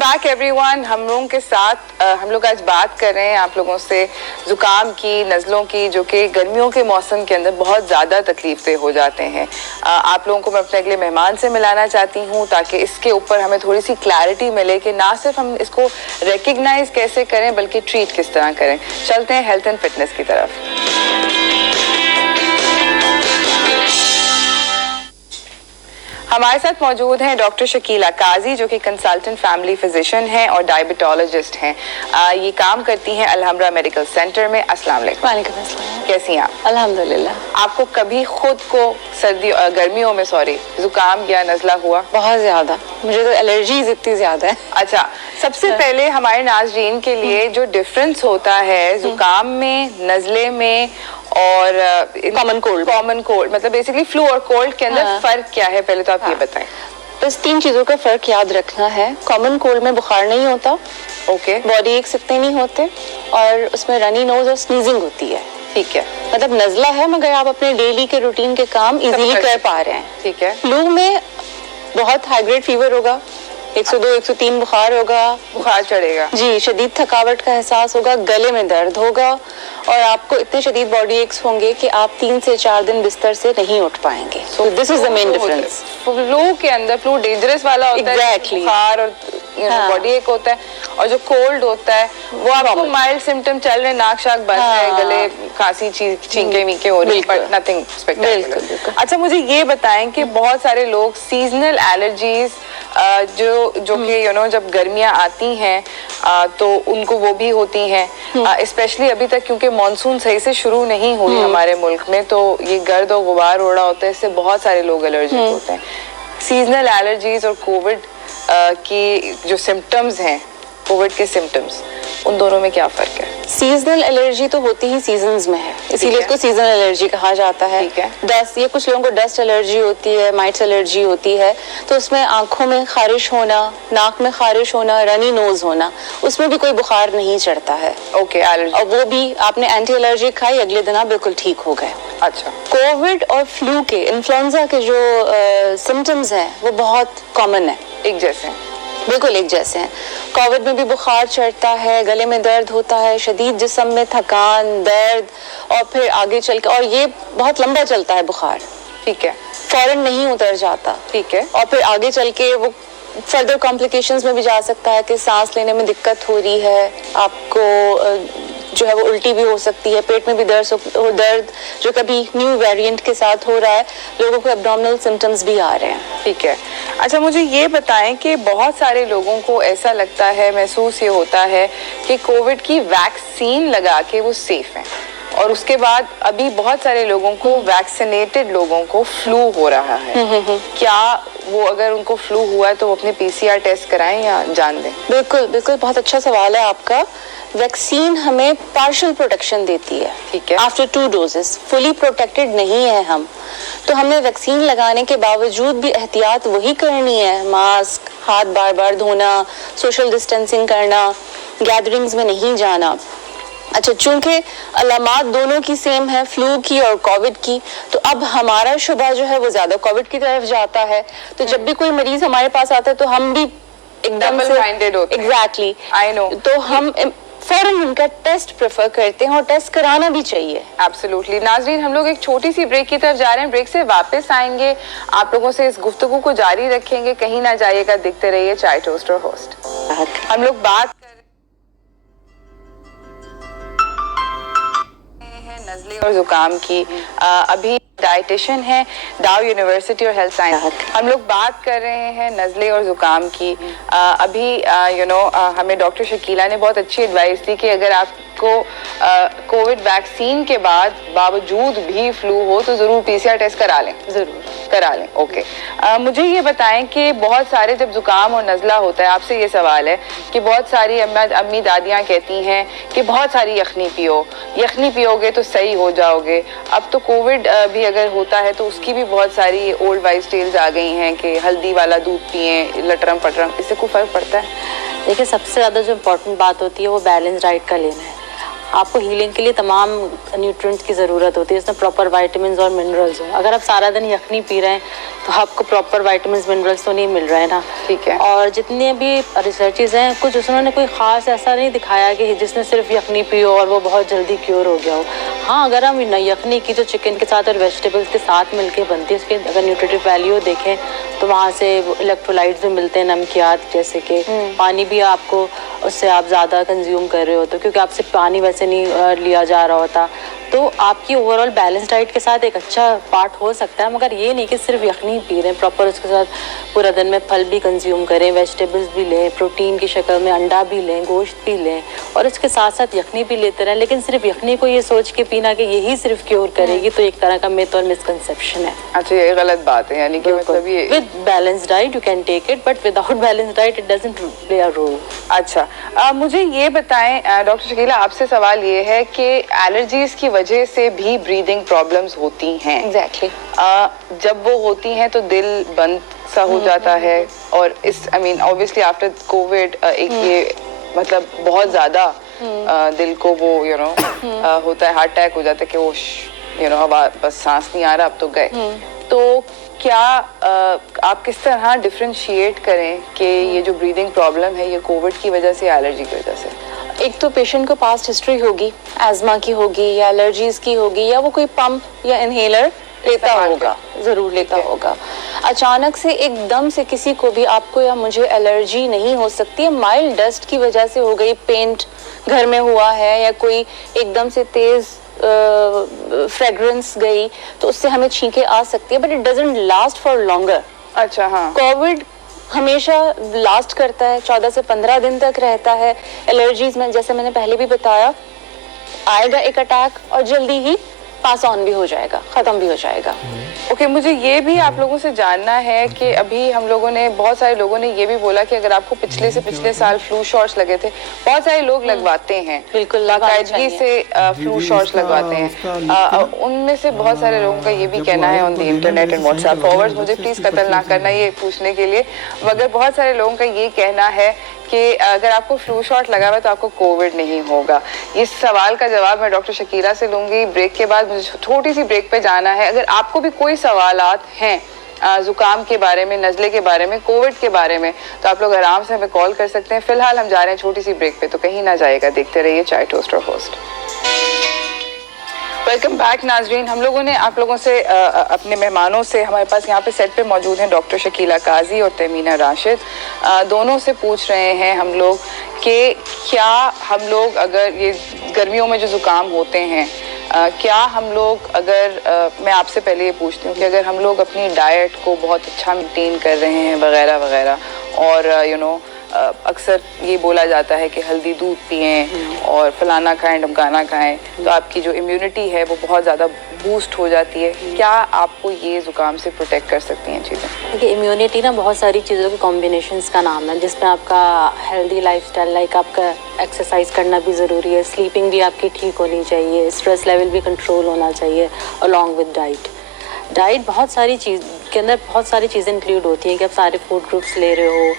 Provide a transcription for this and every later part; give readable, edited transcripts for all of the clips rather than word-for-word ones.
Back everyone. हम लोगों के साथ हम लोग आज बात कर रहे हैं आप लोगों से जुकाम की, नज़लों की, जो कि गर्मियों के मौसम के अंदर बहुत ज़्यादा तकलीफ दे हो जाते हैं। आप लोगों को मैं अपने अगले मेहमान से मिलाना चाहती हूँ ताकि इसके ऊपर हमें थोड़ी सी क्लैरिटी मिले कि ना सिर्फ हम इसको रिकग्नाइज कैसे करें बल्कि ट्रीट किस तरह करें। चलते हैं हेल्थ एंड फिटनेस की तरफ। हमारे साथ मौजूद हैं डॉक्टर शकीला काजी, जो कि कंसल्टेंट फैमिली फिजिशियन हैं और डायबिटोलॉजिस्ट हैं। ये काम करती हैं अलहमरा मेडिकल सेंटर में। अस्सलाम वालेकुम। वालेकुम अस्सलाम। कैसी हैं आप? अल्हम्दुलिल्लाह। आपको कभी खुद को गर्मियों में जुकाम या नज़ला हुआ? बहुत ज्यादा, मुझे तो एलर्जीज इतनी ज्यादा है। अच्छा, सबसे पहले हमारे नाज़रीन के लिए जो डिफरेंस होता है जुकाम में, नज़ले में और कॉमन कोल्ड, मतलब बेसिकली फ्लू और कोल्ड के अंदर फर्क क्या है, पहले तो आप ये बताएं। बस 3 चीजों का फर्क याद रखना है। कॉमन कोल्ड में बुखार नहीं होता, ओके, बॉडी एक्स इतने नहीं होते और उसमें रनी नोज और स्नीजिंग होती है। ठीक है, मतलब नज़ला है मगर आप अपने डेली के रूटीन के काम इजीली कर पा रहे हैं। ठीक है। फ्लू में बहुत हाई ग्रेड फीवर होगा, 102 103 बुखार होगा, बुखार चढ़ेगा जी, शदीद थकावट का एहसास होगा, गले में दर्द होगा और आपको इतने शदीद बॉडी एक्स होंगे कि आप 3 से 4 दिन बिस्तर से नहीं उठ पाएंगे। So this is the main difference। Flu के अंदर, फ्लू डेंजरस वाला होता है, बुखार और बॉडी एक होता है, और जो कोल्ड होता है वो आपको माइल्ड सिम्टम चल रहे, नाक शाक बंद है, गले खांसी, छींके मीके हो रही, बट नथिंग स्पेक्टेकुलर। अच्छा, मुझे ये बताएं कि बहुत सारे लोग सीजनल एलर्जीज जो कि जब गर्मियां आती हैं तो उनको वो भी होती हैं, स्पेशली अभी तक क्योंकि मानसून सही से शुरू नहीं हुई हमारे मुल्क में, तो ये गर्द और गुबार उड़ा होता है, इससे बहुत सारे लोग एलर्जिक होते हैं। सीजनल एलर्जीज और कोविड की जो सिम्टम्स हैं, कोविड के सिम्टम्स, उन दोनों में क्या फर्क है? सीजनल एलर्जी तो होती ही सीजन्स में है, इसीलिए इसको सीजनल एलर्जी कहा जाता है। डस्ट, ये कुछ लोगों को डस्ट एलर्जी होती है, माइट्स एलर्जी होती है, तो उसमें आंखों में खारिश होना, नाक में खारिश होना, रनी नोज होना, उसमें भी कोई बुखार नहीं चढ़ता है। ओके, एलर्जी, और वो भी आपने एंटी एलर्जी खाई, अगले दिन आप बिल्कुल ठीक हो गए। अच्छा, कोविड और फ्लू के, इन्फ्लुएंजा के जो सिम्टम्स हैं वो बहुत कॉमन है, एक जैसे हैं, बिल्कुल एक जैसे हैं। कोविड में भी बुखार चढ़ता है, गले में दर्द होता है, शदीद जिस्म में थकान, दर्द, और फिर आगे चल के, और ये बहुत लंबा चलता है बुखार, ठीक है, फौरन नहीं उतर जाता, ठीक है, और फिर आगे चल के वो फर्दर कॉम्प्लिकेशंस में भी जा सकता है कि सांस लेने में दिक्कत हो रही है, आपको जो है वो उल्टी भी हो सकती है, पेट में भी दर्द जो कभी न्यू वेरिएंट के साथ हो रहा है, लोगों को एब्डोमिनल सिम्टम्स भी आ रहे हैं। ठीक है। अच्छा, मुझे ये बताएं कि बहुत सारे लोगों को ऐसा लगता है, महसूस ये होता है कि कोविड की वैक्सीन लगा के वो सेफ हैं, और उसके बाद अभी बहुत सारे लोगों को, वैक्सीनेटेड लोगों को फ्लू हो रहा है। क्या वो, अगर उनको फ्लू हुआ है तो वो अपने PCR टेस्ट कराएं या जान दें? बिल्कुल बिल्कुल, बहुत अच्छा सवाल है आपका। वैक्सीन हमें पार्शियल प्रोटेक्शन देती है, ठीक है, आफ्टर 2 डोजेस, फुली प्रोटेक्टेड नहीं है हम, तो हमें वैक्सीन लगाने के बावजूद भी एहतियात वही करनी है, मास्क, हाथ बार बार धोना, सोशल डिस्टेंसिंग करना, गैदरिंग्स में नहीं जाना। अच्छा, चूंकि अलामात दोनों की सेम है, फ्लू की और कोविड की, तो अब हमारा शुबा जो है वो ज्यादा कोविड की तरफ जाता है, तो जब भी कोई मरीज हमारे पास आता है तो हम भी एकदम से माइंडेड होते हैं। एग्जैक्टली, आई नो, तो हम फौरन उनका टेस्ट प्रेफर करते हैं और टेस्ट कराना भी चाहिए। एब्सोल्युटली। नाजरीन, हम लोग एक छोटी सी ब्रेक की तरफ जा रहे हैं, ब्रेक से वापस आएंगे, आप लोगों से इस गुफ्तगू को जारी रखेंगे, कहीं ना जाइएगा, देखते रहिए चाय टोस्ट और होस्ट। हम लोग बात कर रहे हैं नज़ले और जुकाम की। अभी डाइटिशियन है डाउ यूनिवर्सिटी और हेल्थ साइंस। हम लोग बात कर रहे हैं नज़ले और जुकाम की। अभी हमें डॉक्टर शकीला ने बहुत अच्छी एडवाइस दी कि अगर आपको कोविड वैक्सीन के बाद बावजूद भी फ्लू हो तो ज़रूर PCR टेस्ट करा लें, ज़रूर करा लें। ओके, मुझे ये बताएं कि बहुत सारे जब जुकाम और नज़ला होता है, आपसे ये सवाल है कि बहुत सारी अम्मी दादियाँ कहती हैं कि बहुत सारी यखनी पियो, यखनी पियोगे तो सही हो जाओगे। अब तो कोविड भी अगर होता है तो उसकी भी बहुत सारी ओल्ड वाइज टेल्स आ गई हैं कि हल्दी वाला दूध पिएं, लटरम पटरम, इससे कोई फर्क पड़ता है? देखिए, सबसे ज़्यादा जो इम्पोर्टेंट बात होती है वो बैलेंस डाइट का लेना है। आपको हीलिंग के लिए तमाम न्यूट्रिएंट्स की ज़रूरत होती है, इसमें प्रॉपर वाइटामिन और मिनरल्स हो। अगर आप सारा दिन यखनी पी रहे हैं तो आपको प्रॉपर वाइटामिन मिनरल्स तो नहीं मिल रहे हैं ना। ठीक है। और जितने भी रिसर्चेज हैं कुछ उन्होंने कोई ख़ास ऐसा नहीं दिखाया कि जिसने सिर्फ यखनी पियो और वो बहुत जल्दी क्योर हो गया हो। हाँ, अगर हम यखनी की जो चिकन के साथ और वेजिटेबल्स के साथ मिलके बनती है, उसके अगर न्यूट्रिटिव वैल्यू देखें तो वहाँ से इलेक्ट्रोलाइट्स भी मिलते हैं, नमकियात जैसे कि पानी भी आपको उससे आप ज़्यादा कंज्यूम कर रहे होते हो क्योंकि आपसे पानी वैसे नहीं लिया जा रहा होता, तो आपकी ओवरऑल बैलेंस डाइट के साथ एक अच्छा पार्ट हो सकता है। मगर ये नहीं कि सिर्फ यखनी पी रहे हैं, प्रॉपर उसके साथ पूरा दिन में फल भी कंज्यूम करें, वेजिटेबल्स भी लें, प्रोटीन की शक्ल में अंडा भी लें, गोश्त भी लें और इसके साथ साथ यखनी भी लेते रहें। लेकिन सिर्फ यखनी को ये सोच के पीना कि यही सिर्फ क्योर करेगी तो एक तरह का मिथ और मिसकंसेप्शन है। अच्छा, ये गलत बात है, यानी कि मतलब ये with balance diet you can take it but without balance diet it doesn't play a role. अच्छा, मुझे ये बताएं डॉक्टर शकीला, आपसे सवाल ये है कि एलर्जीज की वजह से भी ब्रीदिंग प्रॉब्लम्स होती हैं। एग्जैक्टली। जब वो होती हैं तो दिल बंद सा हो जाता है और इस I mean obviously after Covid एक ये मतलब बहुत ज्यादा दिल को वो होता है, हार्ट अटैक हो जाता है कि वो अब बस सांस नहीं आ रहा, अब तो गए। तो क्या आप किस तरह डिफरेंशिएट करें कि ये जो ब्रीदिंग प्रॉब्लम है ये कोविड की वजह से, एलर्जी की वजह से? एक तो पेशेंट को पास्ट हिस्ट्री होगी, एज़मा की होगी या एलर्जीज की होगी या वो कोई पंप या इनहेलर लेता होगा, जरूर लेता होगा। अचानक से एकदम से किसी को भी आपको या मुझे एलर्जी नहीं हो सकती है। माइल्ड डस्ट की वजह से हो गई, पेंट घर में हुआ है या कोई एकदम से तेज फ्रेग्रेंस गई तो उससे हमें छींके आ सकती है, but it doesn't last for longer. अच्छा, हाँ। कोविड हमेशा लास्ट करता है, 14 से 15 दिन तक रहता है। एलर्जीज में जैसे मैंने पहले भी बताया, आएगा एक अटैक और जल्दी ही पास ऑन भी हो जाएगा, खत्म भी हो जाएगा। ओके, मुझे ये भी आप लोगों से जानना है कि अभी हम लोगों ने, बहुत सारे लोगों ने ये भी बोला कि अगर आपको पिछले साल फ्लू शॉट्स लगे थे, बहुत सारे लोग लगवाते हैं, बिल्कुल बाकायदगी से फ्लू शॉट्स लगवाते हैं। उनमें से बहुत सारे लोगों का ये भी कहना है on the internet and WhatsApp forward, मुझे प्लीज कत्ल ना करना ये पूछने के लिए, मगर बहुत सारे लोगों का ये कहना है कि अगर आपको फ्लू शॉट लगा हुआ है तो आपको कोविड नहीं होगा। इस सवाल का जवाब मैं डॉक्टर शकीला से लूंगी ब्रेक के बाद। मुझे छोटी सी ब्रेक पे जाना है। अगर आपको भी कोई सवालात हैं जुकाम के बारे में, नज़ले के बारे में, कोविड के बारे में, तो आप लोग आराम से हमें कॉल कर सकते हैं। फिलहाल हम जा रहे हैं छोटी सी ब्रेक पे, तो कहीं ना जाएगा, देखते रहिए चाय टोस्ट और होस्ट। वेलकम बैक नाजरीन। हम लोगों ने आप लोगों से अपने मेहमानों से, हमारे पास यहाँ पे सेट पे मौजूद हैं डॉक्टर शकीला काजी और तमीना राशिद, दोनों से पूछ रहे हैं हम लोग कि क्या हम लोग अगर ये गर्मियों में जो ज़ुकाम होते हैं, क्या हम लोग अगर मैं आपसे पहले ये पूछती हूँ कि अगर हम लोग अपनी डाइट को बहुत अच्छा मेंटेन कर रहे हैं वगैरह वगैरह और अक्सर ये बोला जाता है कि हल्दी दूध पिएं और फलाना खाएं ढमकाना खाएं तो आपकी जो इम्यूनिटी है वो बहुत ज़्यादा बूस्ट हो जाती है, क्या आपको ये ज़ुकाम से प्रोटेक्ट कर सकती हैं चीज़ें? देखिए, इम्यूनिटी ना बहुत सारी चीज़ों के कॉम्बिनेशंस का नाम है, जिसमें आपका हेल्दी लाइफस्टाइल, लाइक आपका एक्सरसाइज करना भी ज़रूरी है, स्लीपिंग भी आपकी ठीक होनी चाहिए, स्ट्रेस लेवल भी कंट्रोल होना चाहिए, अलॉन्ग विद डाइट बहुत सारी चीज़ के अंदर बहुत सारी चीज़ें इंक्लूड होती हैं कि आप सारे फूड ग्रुप्स ले रहे हो।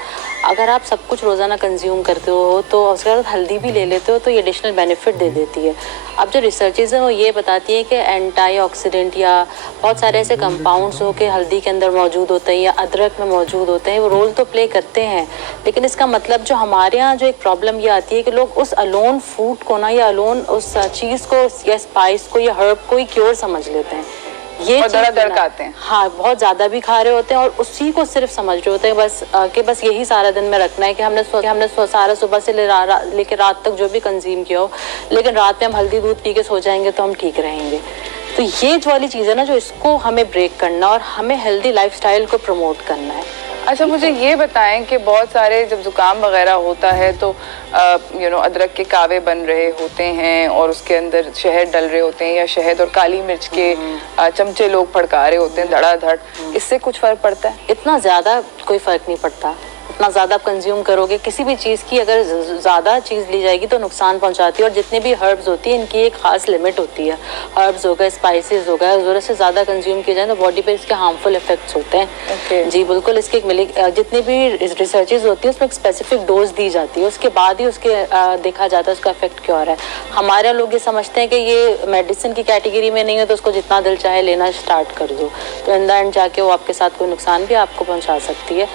अगर आप सब कुछ रोज़ाना कंज्यूम करते हो तो उसके बाद हल्दी भी ले लेते हो तो ये एडिशनल बेनिफिट दे देती है। अब जो रिसर्चेज़ हैं वो ये बताती है कि एंटीऑक्सीडेंट या बहुत सारे ऐसे कंपाउंड्स हो के हल्दी के अंदर मौजूद होते हैं या अदरक में मौजूद होते हैं, वो रोल तो प्ले करते हैं, लेकिन इसका मतलब जो हमारे यहाँ जो एक प्रॉब्लम ये आती है कि लोग उस अलोन फूड को ना या अलोन उस चीज़ को या स्पाइस को या हर्ब को ही क्योर समझ लेते हैं। ये दर खाते हैं, हाँ, बहुत ज़्यादा भी खा रहे होते हैं और उसी को सिर्फ समझ रहे होते हैं बस कि बस यही सारा दिन में रखना है कि हमने सारा सुबह से लेकर रात तक जो भी कंज्यूम किया हो, लेकिन रात में हम हल्दी दूध पी के सो जाएंगे तो हम ठीक रहेंगे। तो ये जो वाली चीज़ है ना, जो इसको हमें ब्रेक करना और हमें हेल्दी लाइफस्टाइल को प्रमोट करना है। अच्छा, मुझे ये बताएं कि बहुत सारे जब जुकाम वगैरह होता है तो अदरक के कावे बन रहे होते हैं और उसके अंदर शहद डल रहे होते हैं या शहद और काली मिर्च के चमचे लोग फड़का रहे होते हैं धड़ाधड़, इससे कुछ फर्क पड़ता है? इतना ज़्यादा कोई फ़र्क नहीं पड़ता, जितना ज़्यादा आप कंज्यूम करोगे, किसी भी चीज़ की अगर ज़्यादा चीज़ ली जाएगी तो नुकसान पहुंचाती है। और जितने भी हर्ब्स होती है इनकी एक खास लिमिट होती है। हर्ब्स हो गए, स्पाइसेस हो गए, ज़रूरत से ज़्यादा कंज्यूम किए जाए तो बॉडी पे इसके हार्मफुल इफेक्ट्स होते हैं। जी बिल्कुल, इसके जितनी भी रिसर्चेज होती है उसमें एक स्पेसिफिक डोज दी जाती है, उसके बाद ही उसके देखा जाता है उसका इफेक्ट क्या हो रहा है। हमारे लोग ये समझते हैं कि ये मेडिसिन की कैटेगरी में नहीं है तो उसको जितना दिल चाहे लेना स्टार्ट कर दो, तो इन द एंड जाके वो आपके साथ कोई नुकसान भी आपको पहुंचा सकती है।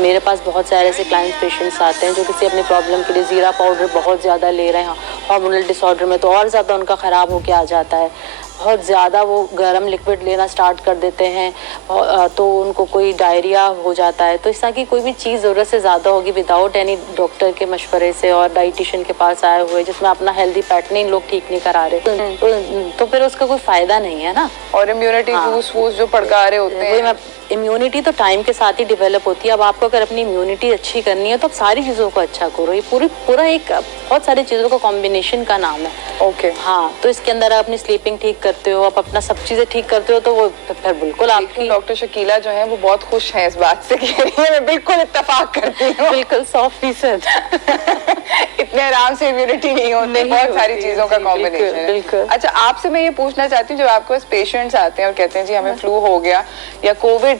मेरे पास बहुत सारे ऐसे क्लाइंट पेशेंट्स आते हैं जो किसी अपनी प्रॉब्लम के लिए जीरा पाउडर बहुत ज़्यादा ले रहे हैं, हार्मोनल डिसऑर्डर में तो और ज़्यादा उनका ख़राब होके आ जाता है, बहुत ज़्यादा वो गर्म लिक्विड लेना स्टार्ट कर देते हैं तो उनको कोई डायरिया हो जाता है। तो इस तरह की कोई भी चीज़ ज़रूरत से ज़्यादा होगी विदाउट एनी डॉक्टर के मशवरे से और डाइटिशियन के पास आए हुए जिसमें अपना हेल्दी पैटर्न इन लोग ठीक नहीं करा रहे तो फिर उसका कोई फ़ायदा नहीं है ना। और इम्यूनिटी बूस्ट जो पड़का रहे होते हैं, इम्यूनिटी तो टाइम के साथ ही डेवलप होती है। अब आपको अगर अपनी इम्यूनिटी अच्छी करनी है तो आप सारी चीज़ों को अच्छा करो। ये पूरा एक बहुत सारी चीज़ों का कॉम्बिनेशन का नाम है। ओके हाँ, तो इसके अंदर आप अपनी स्लीपिंग ठीक करते हो, आप अपना सब चीज़ें ठीक करते हो तो वो फिर बिल्कुल आपकी। डॉक्टर शकीला जो है वो बहुत खुश हैं इस बात से कि मैं बिल्कुल इत्तेफाक करती हूँ। बिल्कुल 100%। इतने आराम से इम्यूनिटी नहीं होती, बहुत सारी चीजों का कॉम्बिनेशन है। बिल्कुल। अच्छा, आपसे मैं ये पूछना चाहती हूँ, जब आपके पास पेशेंट्स आते हैं और कहते हैं जी हमें फ्लू हो गया या कोविड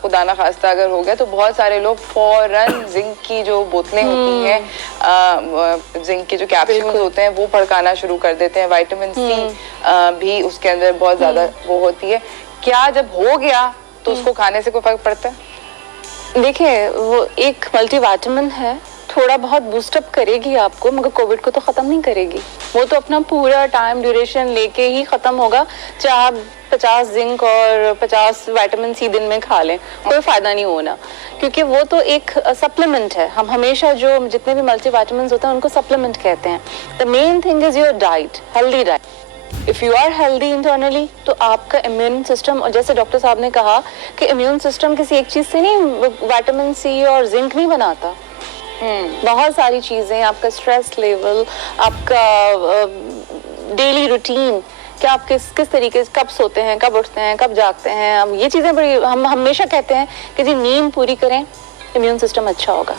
खुदा ना खास्ता अगर हो गया, तो बहुत सारे लोग फौरन जिंक की जो बोतलें होती हैं, जिंक के जो कैप्सूल्स होते हैं वो पड़काना शुरू कर देते हैं। विटामिन सी भी उसके अंदर बहुत ज्यादा वो होती है। क्या जब हो गया तो उसको खाने से कोई फर्क पड़ता है? देखिए, वो एक मल्टीविटामिन है, थोड़ा बहुत बूस्टअप करेगी आपको, मगर कोविड को तो ख़त्म नहीं करेगी। वो तो अपना पूरा टाइम ड्यूरेशन लेके ही ख़त्म होगा, चाहे आप 50 जिंक और 50 विटामिन सी दिन में खा लें, कोई फ़ायदा नहीं होना, क्योंकि वो तो एक सप्लीमेंट है। हम हमेशा जो जितने भी मल्टीविटामिन होते हैं उनको सप्लीमेंट कहते हैं। The main thing is your diet, healthy diet. If you are healthy internally तो आपका इम्यून सिस्टम, और जैसे डॉक्टर साहब ने कहा कि इम्यून सिस्टम किसी एक चीज़ से नहीं, विटामिन सी और जिंक नहीं बनाता, बहुत सारी चीज़ें, आपका स्ट्रेस लेवल, आपका डेली रूटीन, कि आप किस तरीके से कब सोते हैं, कब उठते हैं, कब जागते हैं, हम ये चीज़ें बड़ी, हम हमेशा कहते हैं कि जी नींद पूरी करें, इम्यून सिस्टम अच्छा होगा।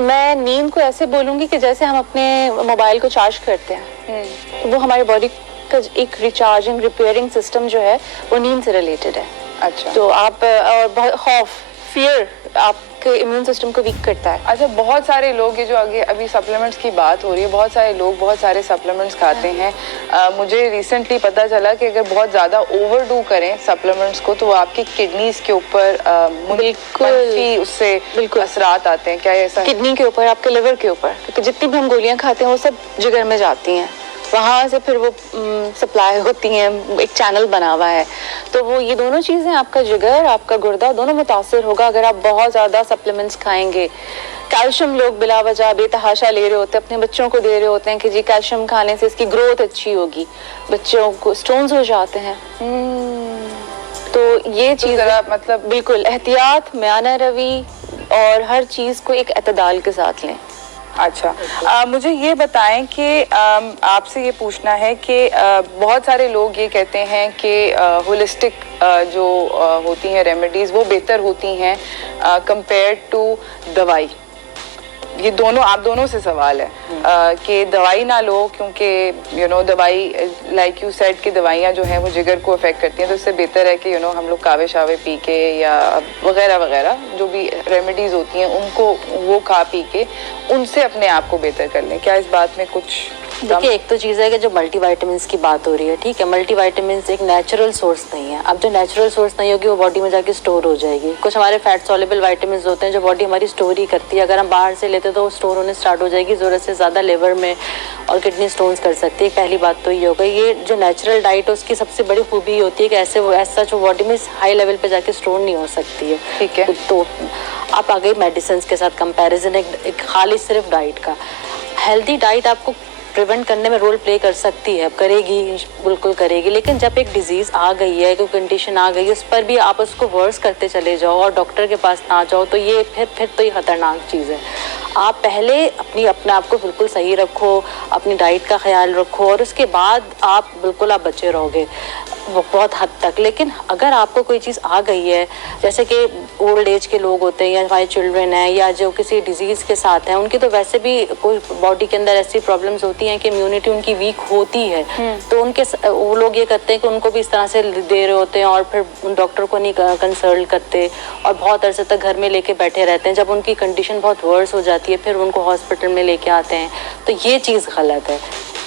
मैं नींद को ऐसे बोलूँगी कि जैसे हम अपने मोबाइल को चार्ज करते हैं, तो वो हमारी बॉडी का एक रिचार्जिंग रिपेयरिंग सिस्टम जो है वो नींद से रिलेटेड है। अच्छा, तो आप और खौफ, फियर आपके इम्यून सिस्टम को वीक करता है। अच्छा, बहुत सारे लोग, ये जो आगे अभी सप्लीमेंट्स की बात हो रही है, बहुत सारे लोग बहुत सारे सप्लीमेंट्स खाते हैं। मुझे रिसेंटली पता चला कि अगर बहुत ज़्यादा ओवरडू करें सप्लीमेंट्स को तो वो आपकी किडनीज के ऊपर बिल्कुल उससे बिल्कुल असरात आते हैं। क्या ऐसा? किडनी के ऊपर, आपके लिवर के ऊपर, क्योंकि जितनी भी हम गोलियां खाते हैं वो सब जिगर में जाती हैं, वहाँ से फिर वो सप्लाई होती हैं, एक चैनल बना हुआ है। तो वो ये दोनों चीज़ें, आपका जिगर, आपका गुर्दा, दोनों मुतासिर होगा अगर आप बहुत ज़्यादा सप्लीमेंट्स खाएंगे। कैल्शियम लोग बिला वजह बेतहाशा ले रहे होते हैं, अपने बच्चों को दे रहे होते हैं कि जी कैल्शियम खाने से इसकी ग्रोथ अच्छी होगी, बच्चों को स्टोन्स हो जाते हैं। तो ये चीज़ मतलब बिल्कुल एहतियात, म्याना रवी और हर चीज़ को एक एतदाल के साथ लें। अच्छा, मुझे ये बताएं कि आपसे ये पूछना है कि बहुत सारे लोग ये कहते हैं कि होलिस्टिक जो होती हैं रेमेडीज़ वो बेहतर होती हैं कंपेयर टू दवाई। ये दोनों, आप दोनों से सवाल है कि दवाई ना लो, क्योंकि दवाई लाइक यू सेड कि दवाइयाँ जो हैं वो जिगर को अफेक्ट करती हैं, तो इससे बेहतर है कि हम लोग कावे शावे पी के या वगैरह वगैरह जो भी रेमेडीज़ होती हैं उनको वो खा पी के उनसे अपने आप को बेहतर कर लें। क्या इस बात में कुछ? देखिए, एक तो चीज़ है कि जो मल्टीविटामिन्स की बात हो रही है, ठीक है, मल्टीविटामिन्स एक नेचुरल सोर्स नहीं है। अब जो नेचुरल सोर्स नहीं होगी वो बॉडी में जाके स्टोर हो जाएगी। कुछ हमारे फैट सॉल्युबल विटामिन्स होते हैं जो बॉडी हमारी स्टोर ही करती है, अगर हम बाहर से लेते तो वो स्टोर होने स्टार्ट हो जाएगी, ज़रूरत से ज़्यादा लिवर में और किडनी स्टोन्स कर सकती है। पहली बात तो ये हो गई। ये जो नेचुरल डाइट है उसकी सबसे बड़ी खूबी होती है कि ऐसा जो बॉडी में हाई लेवल पर जाके स्टोर नहीं हो सकती है। ठीक है, तो आप आ गए मेडिसिन के साथ कंपेरिजन, एक खाली सिर्फ डाइट का। हेल्दी डाइट आपको प्रिवेंट करने में रोल प्ले कर सकती है, करेगी, बिल्कुल करेगी, लेकिन जब एक डिजीज़ आ गई है, कोई कंडीशन आ गई है, उस पर भी आप उसको वर्स करते चले जाओ और डॉक्टर के पास ना जाओ तो ये फिर तो ये खतरनाक चीज़ है। آپ پہلے اپنے آپ کو بالکل صحیح رکھو, اپنی ڈائٹ کا خیال رکھو, اور اس کے بعد آپ بچے رہو گے بہت حد تک. لیکن اگر آپ کو کوئی چیز آ گئی ہے, جیسے کہ اولڈ ایج کے لوگ ہوتے ہیں یا ہمارے چلڈرن ہیں یا جو کسی ڈیزیز کے ساتھ ہیں, ان کی تو ویسے بھی کوئی باڈی کے اندر ایسی پرابلمز ہوتی ہیں کہ امیونٹی ان کی ویک ہوتی ہے, تو وہ لوگ یہ کرتے ہیں کہ ان کو بھی اس طرح سے دے رہے ہوتے ہیں اور پھر ڈاکٹر کو نہیں کنسلٹ کرتے اور بہت عرصے تک گھر میں لے کے بیٹھے رہتے ہیں. جب ان کی کنڈیشن بہت ورس ہو جاتی ہے پھر ان کو ہاسپٹل میں لے کے آتے ہیں, تو یہ چیز غلط ہے.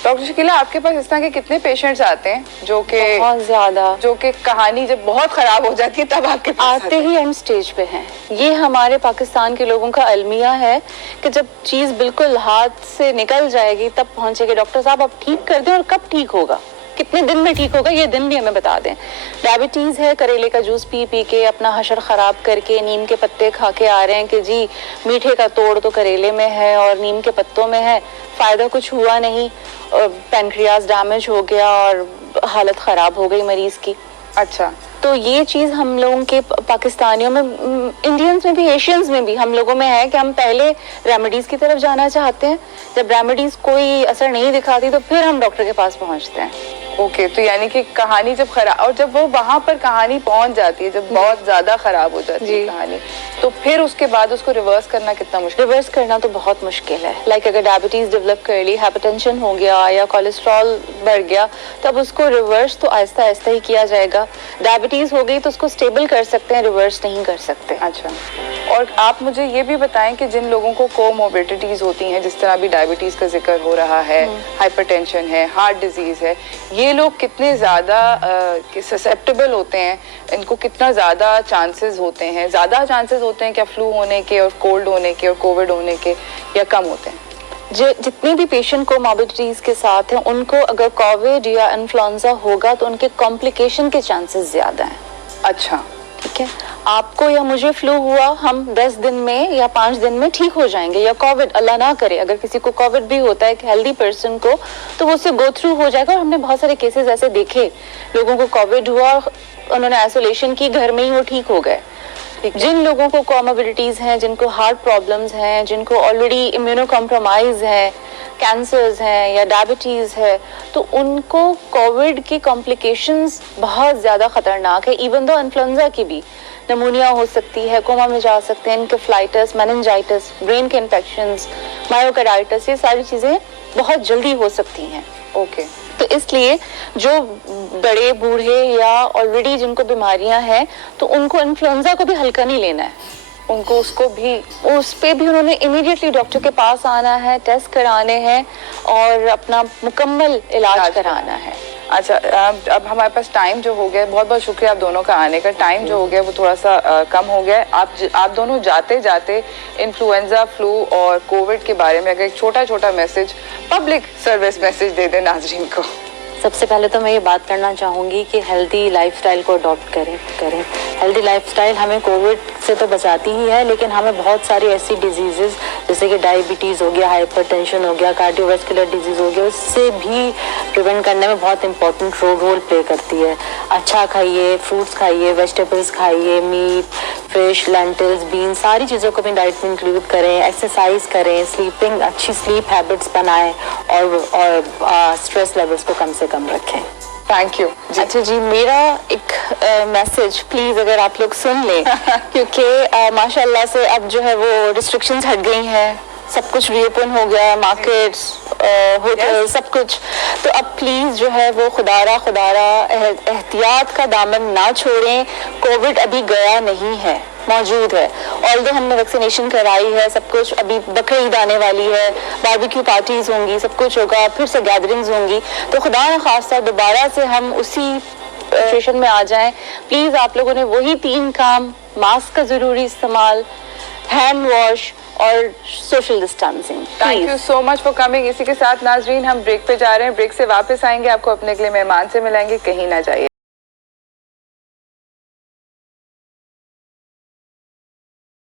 ڈاکٹر شکیلہ, آپ کے پاس اس طرح کے کتنے پیشنٹس آتے ہیں جو کہ بہت زیادہ, جو کہ کہانی جب بہت خراب ہو جاتی ہے تب آپ کے پاس آتے ہی اینڈ سٹیج پہ ہیں؟ یہ ہمارے پاکستان کے لوگوں کا المیہ ہے کہ جب چیز بالکل ہاتھ سے نکل جائے گی تب پہنچے گی ڈاکٹر صاحب آپ ٹھیک کر دیں, اور کب ٹھیک ہوگا, کتنے دن میں ٹھیک ہوگا, یہ دن بھی ہمیں بتا دیں. ڈائبٹیز ہے, کریلے کا جوس پی پی کے اپنا حشر خراب کر کے نیم کے پتے کھا کے آ رہے ہیں کہ جی میٹھے کا توڑ تو کریلے میں ہے اور نیم کے پتوں میں ہے, فائدہ کچھ ہوا نہیں, پینکریاز ڈیمیج ہو گیا اور حالت خراب ہو گئی مریض کی. اچھا, تو یہ چیز ہم لوگوں کے پاکستانیوں میں, انڈینز میں بھی, ایشینز میں بھی ہم لوگوں میں ہے کہ ہم پہلے ریمیڈیز کی طرف جانا چاہتے ہیں, جب ریمیڈیز کوئی اثر نہیں دکھاتی تو پھر ہم ڈاکٹر کے پاس پہنچتے ہیں. اوکے, تو یعنی کہ کہانی جب خراب, اور جب وہ وہاں پر کہانی پہنچ جاتی ہے, جب بہت زیادہ خراب ہو جاتی ہے کہانی, تو پھر اس کے بعد اس کو ریورس کرنا کتنا مشکل؟ ریورس کرنا تو بہت مشکل ہے. لائک اگر ڈائبٹیز ڈیولپ کر لی, ہائپرٹینشن ہو گیا یا کولیسٹرول بڑھ گیا, تب اس کو ریورس تو آہستہ آہستہ ہی کیا جائے گا. ڈائبٹیز ہو گئی تو اس کو اسٹیبل کر سکتے ہیں, ریورس نہیں کر سکتے. اچھا, اور آپ مجھے یہ بھی بتائیں کہ جن لوگوں کو کوموربیڈیٹیز ہوتی ہیں, جس طرح بھی ڈائبٹیز کا ذکر ہو رہا ہے, ہائپر ٹینشن ہے, ہارٹ ڈیزیز ہے, یہ لوگ کتنے زیادہ سسیپٹیبل ہوتے ہیں, ان کو کتنا زیادہ چانسز ہوتے ہیں کیا فلو ہونے کے اور کولڈ ہونے کے اور کووڈ ہونے کے, یا کم ہوتے ہیں؟ جتنے بھی پیشنٹ کو موربیڈیٹیز کے ساتھ ہیں ان کو اگر کووڈ یا انفلوئنزا ہوگا تو ان کے کمپلیکیشن کے چانسز زیادہ ہیں. اچھا, ٹھیک ہے, آپ کو یا مجھے فلو ہوا, ہم 10 دن میں یا 5 دن میں ٹھیک ہو جائیں گے, یا کووڈ اللہ نہ کرے اگر کسی کو کووڈ بھی ہوتا ہے ایک ہیلدی پرسن کو, تو وہ اس سے گو تھرو ہو جائے گا. اور ہم نے بہت سارے کیسز ایسے دیکھے, لوگوں کو کووڈ ہوا, انہوں نے آئسولیشن کی, گھر میں ہی وہ ٹھیک ہو گئے. جن لوگوں کو کوموربیڈیٹیز ہیں, جن کو ہارٹ پرابلمز ہیں, جن کو آلریڈی امیونو کمپرومائز ہے, کینسرز ہیں یا ڈائبٹیز ہے, تو ان کو کووڈ کی کمپلیکیشنز بہت زیادہ خطرناک ہے. ایون دو انفلوئنزا کی بھی نمونیا ہو سکتی ہے, کوما میں جا سکتے ہیں, انکیفلائٹس, میننجائٹس, برین کے انفیکشنز, مایوکارڈائٹس, یہ ساری چیزیں بہت جلدی ہو سکتی ہیں. اوکے, تو اس لیے جو بڑے بوڑھے یا آلریڈی جن کو بیماریاں ہیں تو ان کو انفلوئنزا کو بھی ہلکا نہیں لینا ہے, ان کو اس پہ بھی انہوں نے امیڈیٹلی ڈاکٹر کے پاس آنا ہے, ٹیسٹ کرانے ہیں اور اپنا مکمل علاج کرانا ہے. اچھا, اب ہمارے پاس ٹائم جو ہو گیا, بہت بہت شکریہ آپ دونوں کا آنے کا, ٹائم جو ہو گیا وہ تھوڑا سا کم ہو گیا. آپ دونوں جاتے جاتے انفلوئنزا, فلو اور کووڈ کے بارے میں اگر ایک چھوٹا میسج, پبلک سروس میسج دے دیں ناظرین کو. سب سے پہلے تو میں یہ بات کرنا چاہوں گی کہ ہیلدی لائف سٹائل کو اڈاپٹ کریں. ہیلدی لائف سٹائل ہمیں کووڈ سے تو بچاتی ہی ہے, لیکن ہمیں بہت ساری ایسی ڈیزیزز جیسے کہ ڈائبٹیز ہو گیا, ہائپر ٹینشن ہو گیا, کارڈیو ویسکولر ڈیزیز ہو گیا, اس سے بھی پریونٹ کرنے میں بہت امپورٹنٹ رول پلے کرتی ہے. اچھا کھائیے, فروٹس کھائیے, ویجیٹیبلس کھائیے, میٹ, فش, لینٹلز, بینس, ساری چیزوں کو بھی ڈائٹ میں انکلوڈ کریں. ایکسرسائز کریں, سلیپنگ, اچھی سلیپ ہیبٹس بنائیں, اور اسٹریس لیولس کو کم سے کم رکھیں. Thank you. اچھا جی, میرا ایک میسج پلیز اگر آپ لوگ سن لیں, کیونکہ ماشاء اللہ سے اب جو ہے وہ ریسٹرکشنز ہٹ گئی ہیں, سب کچھ ری اوپن ہو گیا ہے, مارکیٹس, ہوٹل, سب کچھ. تو اب پلیز جو ہے وہ خدارا احتیاط کا دامن نہ چھوڑیں. کووڈ ابھی گیا نہیں ہے, موجود ہے. آلدو ہم نے ویکسینیشن کرائی ہے, سب کچھ, ابھی بقرعید آنے والی ہے, باربیکیو پارٹیز ہوں گی, سب کچھ ہوگا, پھر سے گیدرنگز ہوں گی, تو خدا نخواستہ دوبارہ سے ہم اسی سچویشن میں آ جائیں. پلیز آپ لوگوں نے وہی 3 کام, ماسک کا ضروری استعمال, ہینڈ واش اور social distancing. Thank you so much for coming. اسی کے ساتھ ناظرین ہم بریک پہ جا رہے ہیں, بریک سے واپس آئیں گے, آپ کو اپنے کے لیے مہمان سے ملائیں گے, کہیں نہ جائیے.